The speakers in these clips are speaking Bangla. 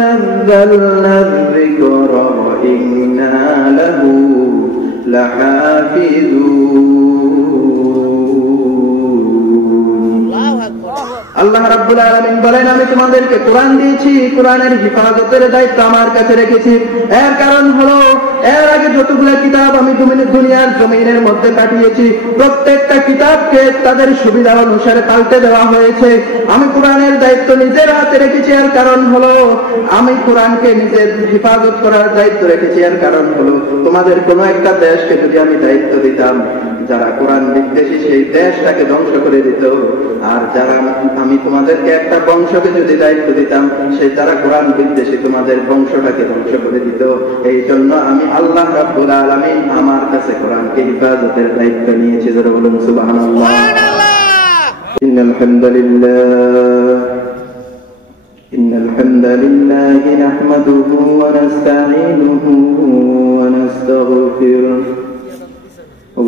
نزلنا الذكر وإنا له لحافظون আল্লাহ রাব্বুল আলামিন বলেন, আমি তোমাদেরকে কোরআন দিয়েছি, কোরআনের হিফাজতের দায়িত্ব আমার কাছে রেখেছি। এর কারণ হলো, এর আগে যতগুলো কিতাব আমি দুনিয়ার জমিনের মধ্যে পাঠিয়েছি, প্রত্যেকটা কিতাবকে তাদের সুবিধা অনুসারে পাল্টে দেওয়া হয়েছে। আমি কোরআনের দায়িত্ব নিজের হাতে রেখেছি। এর কারণ হলো, আমি কোরআনকে নিজের হিফাজত করার দায়িত্ব রেখেছি। এর কারণ হলো, তোমাদের কোনো একটা দেশকে যদি আমি দায়িত্ব দিতাম, যারা কোরআন বিদ্বেষী সেই দেশটাকে ধ্বংস করে দিত। আর যারা আমি তোমাদেরকে একটা বংশকে যদি দায়িত্ব দিতাম, সেই যারা কোরআন বিদ্বেষী তোমাদের বংশটাকে ধ্বংস করে দিত। এই জন্য আমি আল্লাহ রাব্বুল আলামিন আমার কাছে কোরআনকে হিফাজতের দায়িত্ব নিয়েছি। যারা বলুন সুবহানাল্লাহ। ইন্নাল হামদালিল্লাহ নাহমাদুহু ওয়া নাস্তাঈনুহু ওয়া নাস্তাগফিরুহ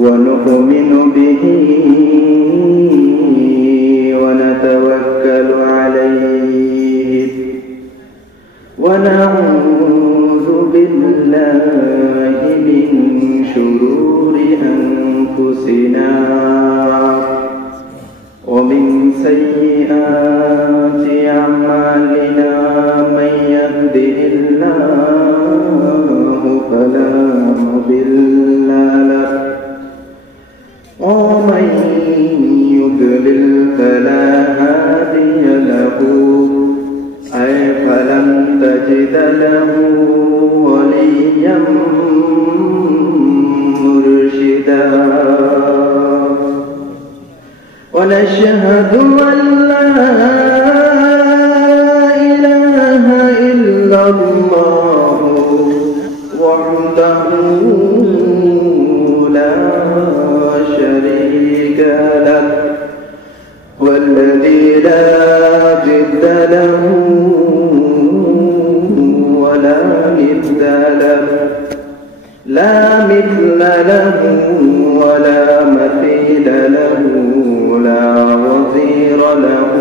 ونؤمن به ونتوكل عليه ونعوذ بالله من شرور أنفسنا ومن سيئات أعمالنا من يهده الله فلا مضل له ومن يضلل فلا هادي له أي فلن تجد له وليا مرشدا ونشهد أن لا إله إلا الله وحده لا شريك له والذي لا ضد له ولا مثل له لا مثل له ولا مثيل له لا وزير له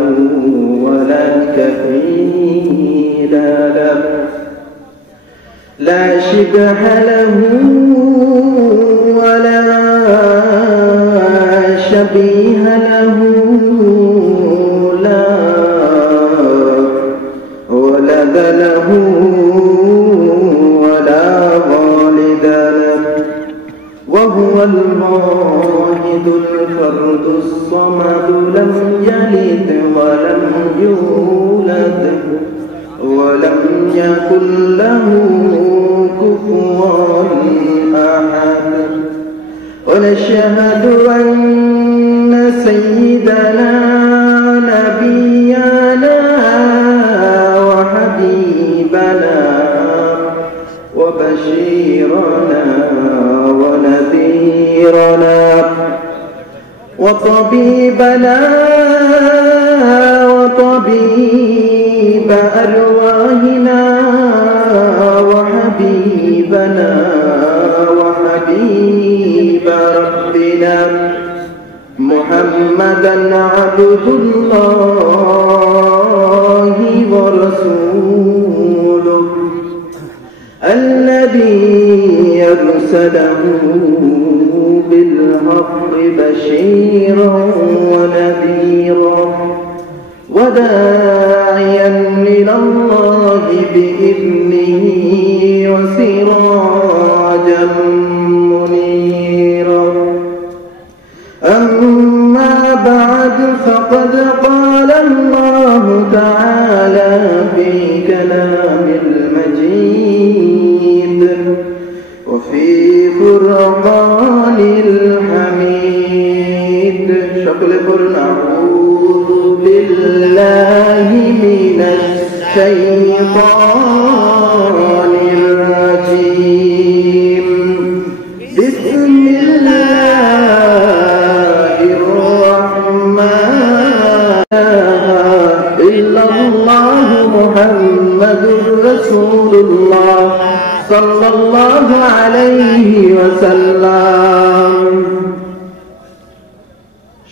ولا كفيل له لا شبه له ولا شبيه له لا ولد له ولا والد له وهو الواحد الفرد الصمد لم يلد ولم يولد ولم يكن له كفوا أحد ونشهد أن سيدنا نبينا وحبيبنا وبشيرنا ونذيرنا وطبيبنا وطبيب أرواحنا وحبيبنا وحبيب ربنا محمدا عبد الله ورسوله الذي أرسله بالحق بشيرا ونذيرا وداعيا إلى الله بإذنه وسراجا منيرا أما بعد فقد قال الله تعالى في كلام المجيد وفي فرقان الحميد شكل أعوذ بالله من الشيطان الرجيم بسم الله الرحمن إلا الله محمد رسول الله صلى الله عليه وسلم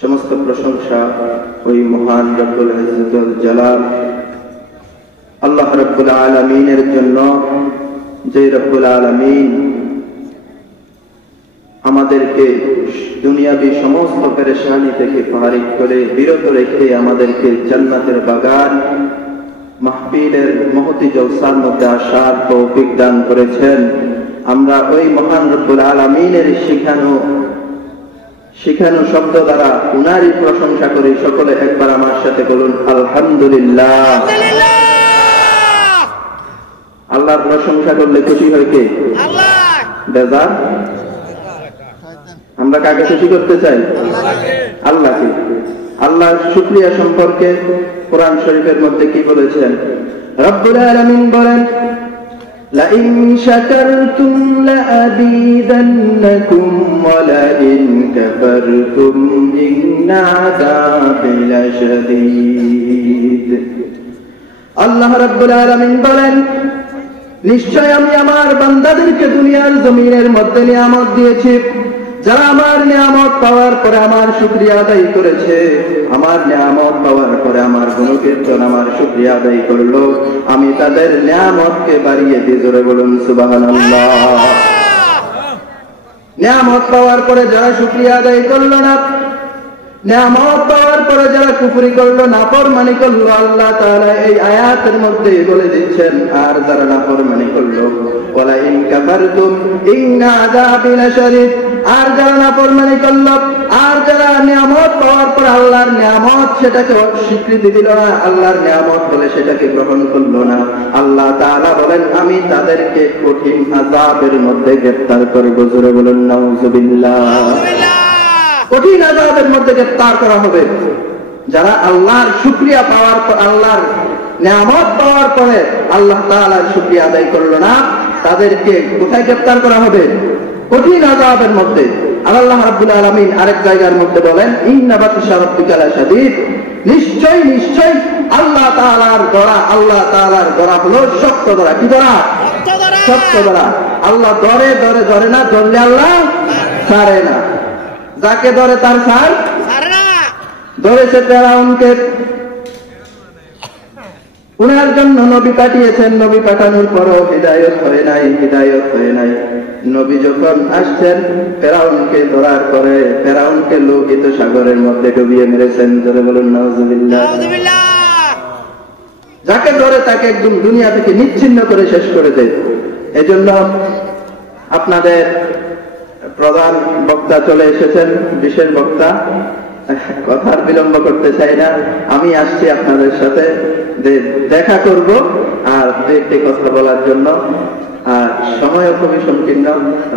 সমস্ত প্রশংসা ওই মহান রব্বুল ইজ্জতুল জালাল আল্লাহ রাব্বুল আলামিনের জন্য, যে রাব্বুল আলামিন আমাদেরকে দুনিয়াবী সমস্ত পেরেশানি থেকে ফারিগ করে বিরত রেখে আমাদেরকে জান্নাতের বাগান মাহফিলের মহতি জলসার মধ্যে আসার তৌফিক দান করেছেন। আমরা ওই মহান রব্বুল আলামিনের শিখানো শব্দ দ্বারা উনারই প্রশংসা করি। সকলে একবার আমার সাথে বলুন আলহামদুলিল্লাহ। আল্লাহর প্রশংসা করলে খুশি হয় কে? বেজার? আমরা কাকে খুশি করতে চাই? আল্লাহকে। আল্লাহর শুকরিয়া সম্পর্কে কোরআন শরীফের মধ্যে কি বলেছেন? রব্বুল আলামিন বলেন, লাইন শাকারতুম লাআযীদান্নাকুম ওয়া লাইন কাফারতুম ইন্না আযাবি লাশাদীদ। আল্লাহ রাব্বুল আলামিন বলেন, নিশ্চয় আমি আমার বান্দাদেরকে দুনিয়ার জমিনের মধ্যে নিয়ামত দিয়েছি। যারা আমার নিয়ামত পাওয়ার পরে আমার শুকরিয়া আদায় করেছে, আমার নিয়ামত পাওয়ার পরে আমার গুণকীর্তন, আমার শুকরিয়া আদায় করলো, আমি তাদের নিয়ামতকে বাড়িয়ে দিয়ে জোরে বলুন সুবহানাল্লাহ। নিয়ামত পাওয়ার পরে যারা শুকরিয়া আদায় করলো না, নিয়ামত পাওয়ার পরে যারা কুফরি করলো, নাফরমানি করলো, আল্লাহ তাআলা এই আয়াতের মধ্যে বলে দিচ্ছেন, আর যারা নাফরমানি করলো, ওয়ালা ইন কাফারতুম ইন্না আযাবি লাশাদীদ, আর যারা নাফরমানি করলো, আর যারা নিয়ামত পাওয়ার পর আল্লাহর নিয়ামত সেটাকে স্বীকৃতি দিল না, আল্লাহর নিয়ামত বলে সেটাকে গ্রহণ করলো না, আল্লাহ তাআলা বলেন আমি তাদেরকে কঠিন আযাবের মধ্যে গ্রেফতার করব। জোরে বলুন নাউযুবিল্লাহ। কঠিন আযাবের মধ্যে গ্রেফতার করা হবে। যারা আল্লাহর শুকরিয়া পাওয়ার পর, আল্লাহর নিয়ামত পাওয়ার পরে আল্লাহ তাআলার শুকরিয়া আদায় করলো না, তাদেরকে কোথায় গ্রেফতার করা হবে? কঠিন আযাবের মধ্যে। আল্লাহ রাব্বুল আলামিন আরেক জায়গার মধ্যে বলেন, ইন্না বাতশা রাব্বিকা লাশাদীদ, নিশ্চয় নিশ্চয় আল্লাহ তাআলার গড়া হলো শক্ত গড়া। কি গড়া? শক্ত গড়া। আল্লাহ ধরে না, ধরলে আল্লাহ ছাড়ে না। যাকে ধরে তার ছাড় ধরেছে ফেরাউনকে। উনার জন্য নবী পাঠিয়েছেন, নবী পাঠানোর পরও হিদায়াত হয় নাই। নবী যখন আসছেন, ফেরাউনকে ধরার পরে ফেরাউনকে লোহিত সাগরের মধ্যে ডুবিয়ে মেরেছেন। ধরে বলুন নাউযুবিল্লাহ। যাকে ধরে তাকে একদম দুনিয়া থেকে নিচ্ছিন্ন করে শেষ করে দেয়। এজন্য আপনাদের প্রধান বক্তা চলে এসেছেন, বিশেষ বক্তা। কথার বিলম্ব করতে চাই না, আমি আসছি আপনাদের সাথে দেখা করব আর একটি কথা বলার জন্য। আর সময়ও খুবই সংকীর্ণ,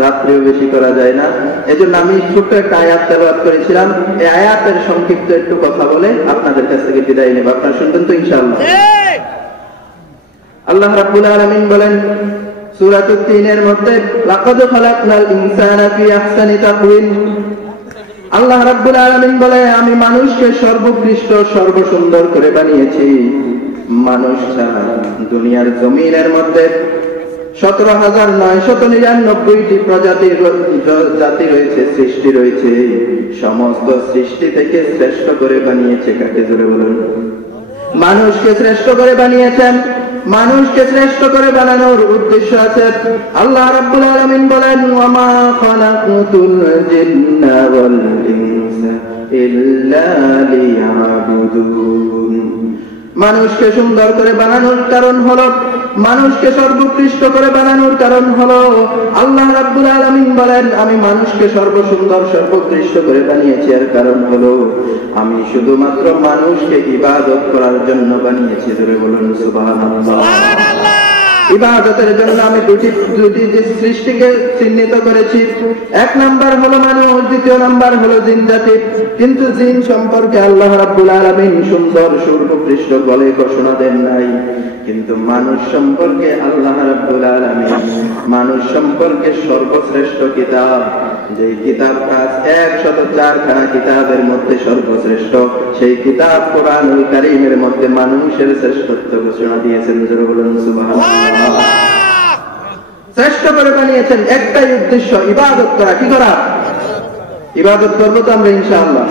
রাত্রিও বেশি করা যায় না। এজন্য আমি ছোট্ট একটা আয়াত তেলাওয়াত করেছিলাম, এই আয়াতের সংক্ষিপ্ত একটু কথা বলে আপনাদের কাছ থেকে বিদায় নেব। আপনারা শুনবেন তো ইনশাআল্লাহ? আল্লাহ রাব্বুল আলামিন বলেন সূরা তিনের মধ্যে, লাকাদ খালাকনাল ইনসানা ফি আহসানি তাকওয়িম। আল্লাহ রাব্বুল আলামিন বলে, আমি মানুষকে সর্বোৎকৃষ্ট সর্বসুন্দর করে বানিয়েছি। মানুষ ছাড়া দুনিয়ার জমিনের মধ্যে 17,999টি প্রজাতির জাতি রয়েছে, সৃষ্টি রয়েছে। সমস্ত সৃষ্টি থেকে শ্রেষ্ঠ করে বানিয়েছে কাকে? জোরে বলুন। মানুষকে শ্রেষ্ঠ করে বানিয়েছেন। মানুষকে শ্রেষ্ঠ করে বানানোর উদ্দেশ্য আছে। আল্লাহ রাব্বুল আলামিন বলেন, ওয়া মা খালাকুতুল জিন্না ওয়াল ইনসা ইল্লা লিয়াবুদুন। মানুষকে সুন্দর করে বানানোর কারণ হলো, মানুষকে সর্বোৎকৃষ্ট করে বানানোর কারণ হলো, আল্লাহ রাব্বুল আলামিন বলেন আমি মানুষকে সর্বসুন্দর সর্বোৎকৃষ্ট করে বানিয়েছি। এর কারণ হলো আমি শুধুমাত্র মানুষকে ইবাদত করার জন্য বানিয়েছি। ধরে বলুন সুবহানাল্লাহ। ইবাদতের জন্য আমি দুটি যে সৃষ্টিকে চিহ্নিত করেছি। এক নাম্বার হলো মানুষ, দ্বিতীয় নাম্বার হলো জিন জাতি। কিন্তু জিন সম্পর্কে আল্লাহ রাব্বুল আলামিন সুন্দর সর্বোৎকৃষ্ট বলে ঘোষণা দেন নাই। কিন্তু মানুষ সম্পর্কে আল্লাহ রাব্বুল আলামিন মানুষ সম্পর্কে সর্বশ্রেষ্ঠ কিতাব, যে কিতাবটা 104খানা কিতাবের মধ্যে সর্বশ্রেষ্ঠ, সেই কিতাব কোরআনুল কারীমের মধ্যে মানুষের শ্রেষ্ঠত্ব ঘোষণা দিয়েছেন। জোরে বলুন সুবহানাল্লাহ। শ্রেষ্ঠ করে বানিয়েছেন, একটাই উদ্দেশ্য, ইবাদত করা। কি করা? ইবাদত করবো তো আমরা ইনশাআল্লাহ।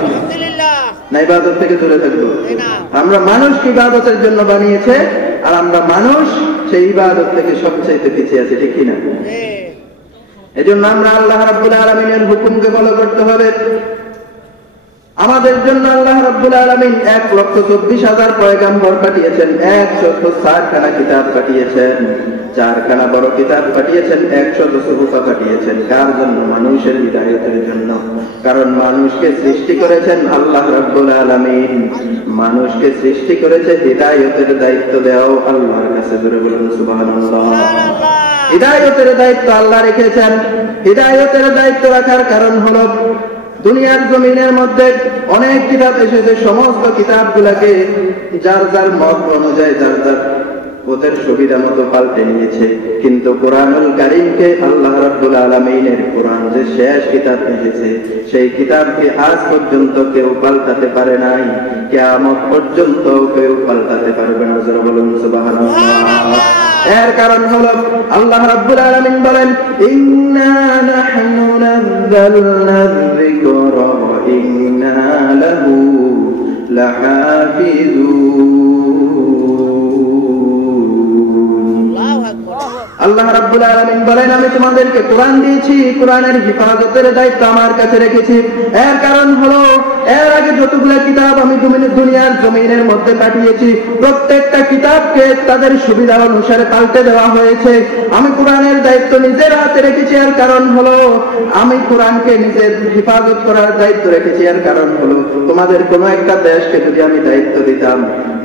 না ইবাদত থেকে দূরে থাকবো? আমরা মানুষকে ইবাদতের জন্য বানিয়েছে, আর আমরা মানুষ সেই ইবাদত থেকে সবচাইতে পিছিয়ে আছে, ঠিক কিনা? এজন্য আমরা আল্লাহ রাব্বুল আলামিনের হুকুমকে ফলো করতে হবে। আমাদের জন্য আল্লাহ রাব্বুল আলামিন 1,24,000 পয়গম্বর পাঠিয়েছেন, 104 খানা কিতাব পাঠিয়েছেন, 4 খানা বড় কিতাব পাঠিয়েছেন, 100 সুহুফা পাঠিয়েছেন। কার জন্য? মানুষের হিদায়াতের জন্য। কারণ মানুষকে সৃষ্টি করেছেন আল্লাহ রাব্বুল আলামিন, মানুষকে সৃষ্টি করেছে হিদায়াতের দায়িত্ব দেওয়া আল্লাহর কাছে। ধরে বলুন সুবহানাল্লাহ। হিদায়াতের দায়িত্ব আল্লাহ রেখেছেন। হিদায়াতের দায়িত্ব রাখার কারণ হলো দুনিয়ার জমিনের মধ্যে অনেক কিতাব এসেছে, সমস্ত কিতাবগুলোকে যার যার মত অনুযায়ী যার যার ওদের সুবিধা মতো পাল্টে নিয়েছে। কিন্তু কোরআনুল কারীমকে আল্লাহ রাব্বুল আলামিনের কোরআন যে শেষ কিতাব এসেছে, সেই কিতাবকে আজ পর্যন্ত কেউ পাল্টাতে পারে নাই, কিয়ামত পর্যন্ত কেউ পাল্টাতে পারবে না। যারা বলুন সুবহানাল্লাহ। এর কারণ হলো আল্লাহ রাব্বুল আলামিন বলেন, ইন্না নাহনু নাযালনা যিকরা ওয়া ইন্না লাহু লাহাফিজুন। আল্লাহ রাব্বুল আলামিন বলেন, আমি তোমাদেরকে কোরআন দিয়েছি, কোরআনের হিফাজতের দায়িত্ব আমার কাছে রেখেছি। এর কারণ হলো এর আগে যতগুলো কিতাব আমি দুনিয়ার জমিনের মধ্যে পাঠিয়েছি, প্রত্যেকটা কিতাবকে তাদের সুবিধা অনুসারে পাল্টে দেওয়া হয়েছে। আমি কোরআনের দায়িত্ব নিজের হাতে রেখেছি। এর কারণ হলো আমি কোরআনকে নিজের হিফাজত করার দায়িত্ব রেখেছি। এর কারণ হলো তোমাদের কোনো একটা দেশকে যদি আমি দায়িত্ব দিতাম,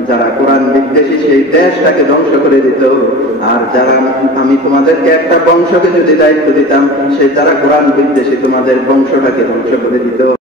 যারা কোরআন বিদ্বেষী সেই দেশটাকে ধ্বংস করে দিত। আর যারা আমি তোমাদেরকে একটা বংশকে যদি দায়িত্ব দিতাম, সে যারা কোরআন বিদ্বেষী তোমাদের বংশটাকে ধ্বংস করে দিত।